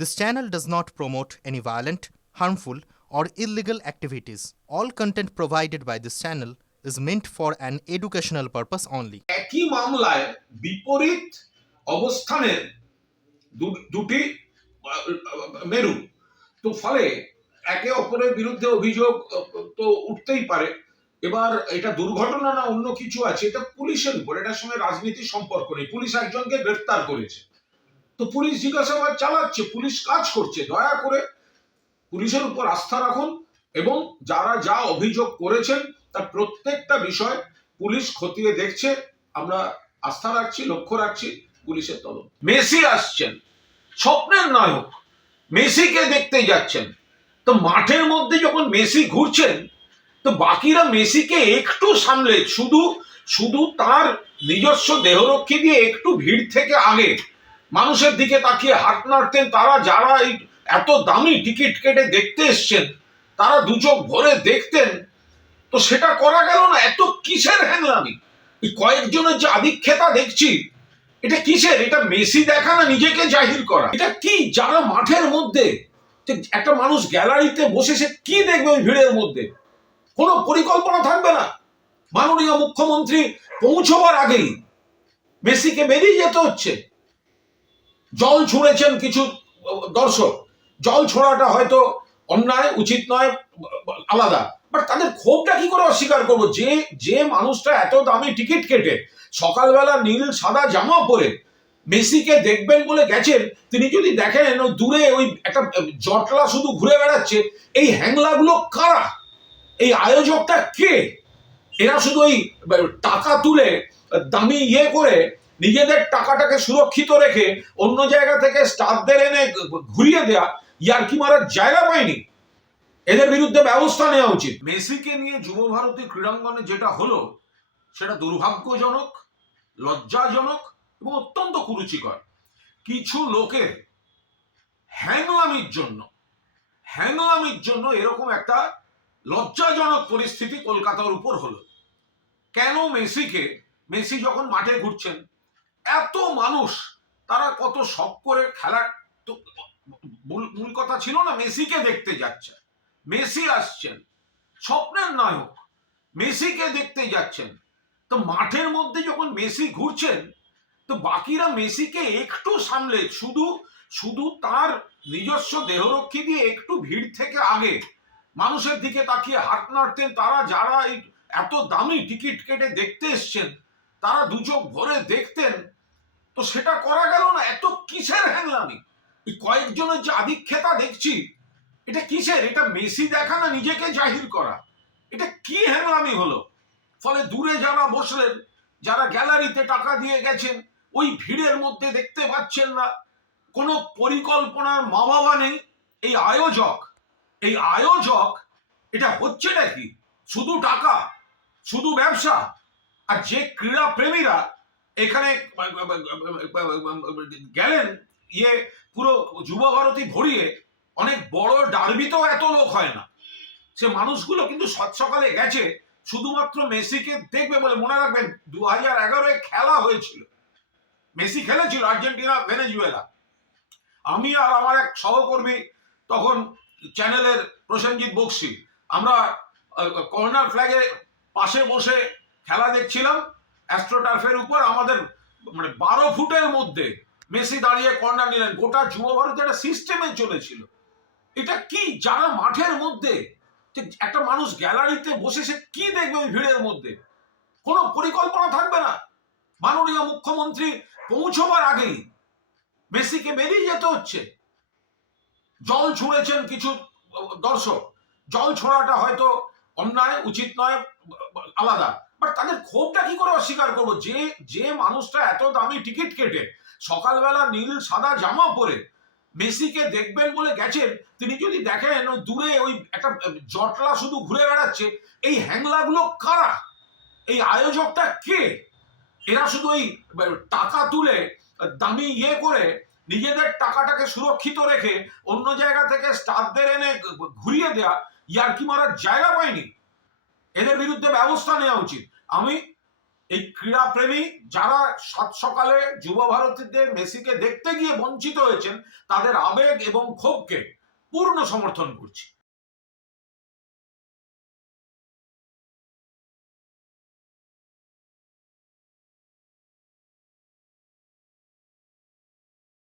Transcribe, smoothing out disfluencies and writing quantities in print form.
This channel does not promote any violent, harmful, or illegal activities. All content provided by this channel is meant for an educational purpose only. একই মামলায় বিপরীত অবস্থানের দুটি মেরু, তো ফলে একে অপরের বিরুদ্ধে অভিযোগ তো উঠতেই পারে। এবার এটা দুর্ঘটনা না অন্য কিছু আছে, এটা পুলিশের উপর, এটার সঙ্গে রাজনীতির সম্পর্ক নেই। পুলিশ একজনকে গ্রেফতার করেছে, তো পুলিশ জিজ্ঞাসাবাদ চালাচ্ছে, পুলিশ কাজ করছে। দয়া করে পুলিশের উপর আস্থা রাখুন এবং যারা যা অভিযোগ করেছেন তার প্রত্যেকটা বিষয় পুলিশ খতিয়ে দেখছে। আমরা আস্থা রাখছি, লক্ষ্য রাখছি পুলিশের তদন্ত। মেসি আসছেন, স্বপ্নের নায়ক, মেসিকে দেখতে যাচ্ছেন, তো মাঠের মধ্যে যখন মেসি ঘুরছেন তো বাকিরা মেসিকে একটু সামলে শুধু শুধু তার নিজস্ব দেহরক্ষী দিয়ে একটু ভিড় থেকে আগে মানুষের দিকে তাকিয়ে হাত নাড়তেন। তারা যারা এই এত দামি টিকিট কেটে দেখতে এসছেন তারা দু চোখ ভরে দেখতেন, তো সেটা করা গেল না। এত কিসের হ্যাংলামি? এই কয়েকজনের যে আধিক্যতা দেখছি, এটা কিসের? এটা মেসি দেখা না নিজেকে জাহির করা? এটা কি? যারা মাঠের মধ্যে, একটা মানুষ গ্যালারিতে বসে সে কি দেখবে ওই ভিড়ের মধ্যে? কোনো পরিকল্পনা থাকবে না। মাননীয় মুখ্যমন্ত্রী পৌঁছবার আগেই মেসিকে বেরিয়ে যেতে হচ্ছে। জল ছুঁড়েছেন কিছু দর্শক, জল ছোড়াটা হয়তো অন্যায়, উচিত নয়, আলাদা, বাট তাদের ক্ষোভটা কি করে অস্বীকার করবো? যে মানুষটা এত দামি টিকিট কেটে সকালবেলা নীল সাদা জামা পরে মেসিকে দেখবেন বলে গেছেন, তিনি যদি দেখেন ওই দূরে ওই একটা জটলা শুধু ঘুরে বেড়াচ্ছে, এই হ্যাংলাগুলো কারা? এই আয়োজকটা কে? এরা শুধু ওই টাকা তুলে দামি করে নিজেদের টাকাটাকে সুরক্ষিত রেখে অন্য জায়গা থেকে স্টাফদের এনে ঘুরিয়ে দেয়া, ইয়ার্কি মারার জায়গা পায়নি। এদের বিরুদ্ধে ব্যবস্থা নেওয়া উচিত। মেসিকে নিয়ে যুব ভারতী ক্রীড়াঙ্গনে যেটা হলো সেটা দুর্ভাগ্যজনক, লজ্জাজনক এবং অত্যন্ত কুরুচিকর। কিছু লোকের হ্যাংলামির জন্য এরকম একটা লজ্জাজনক পরিস্থিতি কলকাতার উপর হলো। কেন মেসি যখন মাঠে ঘুরছেন, এত মানুষ তারা কত শখ করে খেলার, তো মূল কথা ছিল না মেসিকে দেখতে যাচ্ছে। মেসি আসছেন, স্বপ্নের নায়ক, মেসিকে দেখতে যাচ্ছেন, তো মাঠের মধ্যে যখন মেসি ঘুরছেন তো বাকিরা মেসিকে একটু সামলে শুধু শুধু তার নিজস্ব দেহরক্ষী দিয়ে একটু ভিড় থেকে আগে মানুষের দিকে তাকিয়ে হাত নাড়তেন। তারা যারা এই এত দামি টিকিট কেটে দেখতে এসছেন তারা দু চোখ ভরে দেখতেন, তো সেটা করা গেল না। এত কিসের হ্যাংলামি? এই কয়েকজনের যে আধিক্যতা দেখছি, এটা কিসের? এটা মেসি দেখা না নিজেকে জাহির করা? এটা কি হ্যাংলামি হলো? ফলে দূরে যারা বসলেন, যারা গ্যালারিতে টাকা দিয়ে গেছেন, ওই ভিড়ের মধ্যে দেখতে পাচ্ছেন না। কোনো পরিকল্পনার মা বাবা নেই। এই আয়োজক এটা হচ্ছেটা কি? শুধু টাকা, শুধু ব্যবসা। আর যে ক্রীড়া প্রেমীরা এখানে গেলেন, পুরো যুব ভারতী ভরিয়ে, অনেক বড় ডার্বিতেও এত লোক হয় না। সে মানুষগুলো কিন্তু সকালে গেছে শুধুমাত্র মেসিকে দেখবে বলে। মনে রাখবেন 2011 খেলা হয়েছিল, মেসি খেলেছিল আর্জেন্টিনা ভেনেজুয়েলা। আমি আর আমার এক সহকর্মী তখন চ্যানেলের প্রসেনজিৎ বক্সি, আমরা কর্নার ফ্ল্যাগের পাশে বসে খেলা দেখছিলাম অ্যাস্ট্রোটার্ফের উপর। আমাদের 12 ফুটের মধ্যে মেসি দাঁড়িয়ে কর্নার নিলেন। গোটা যুব ভারত একটা সিস্টেমে চলেছিল। এটা কি? যারা মাঠের মধ্যে, একটা মানুষ গ্যালারিতে বসে সে কি দেখবে ওই ভিড়ের মধ্যে? কোনো পরিকল্পনা থাকবে না। মাননীয় মুখ্যমন্ত্রী পৌঁছবার আগেই মেসিকে বেরিয়ে যেতে হচ্ছে। জল ছুঁড়েছেন কিছু দর্শক, জল ছোড়াটা হয়তো অন্যায়, উচিত নয়, আলাদা, বাট তাদের ক্ষোভটা কি করে অস্বীকার করবো? যে মানুষটা এত দামি টিকিট কেটে সকালবেলা নীল সাদা জামা পরে মেসিকে দেখবেন বলে গেছেন, তিনি যদি দেখেন ওই দূরে ওই একটা জটলা শুধু ঘুরে বেড়াচ্ছে, এই হ্যাংলাগুলো কারা? এই আয়োজকটা কে? এরা শুধু ওই টাকা তুলে দামি করে নিজেদের টাকাটাকে সুরক্ষিত রেখে অন্য জায়গা থেকে স্টাফদের এনে ঘুরিয়ে দেয়া, ইয়ার্কি মারার জায়গা পায়নি। এদের বিরুদ্ধে ব্যবস্থা নেওয়া উচিত। আমি এই ক্রীড়াপ্রেমী যারা সাত সকালে যুব ভারতীতে মেসিকে দেখতে গিয়ে বঞ্চিত হয়েছেন তাদের আবেগ এবং ক্ষোভকে পূর্ণ সমর্থন করছি।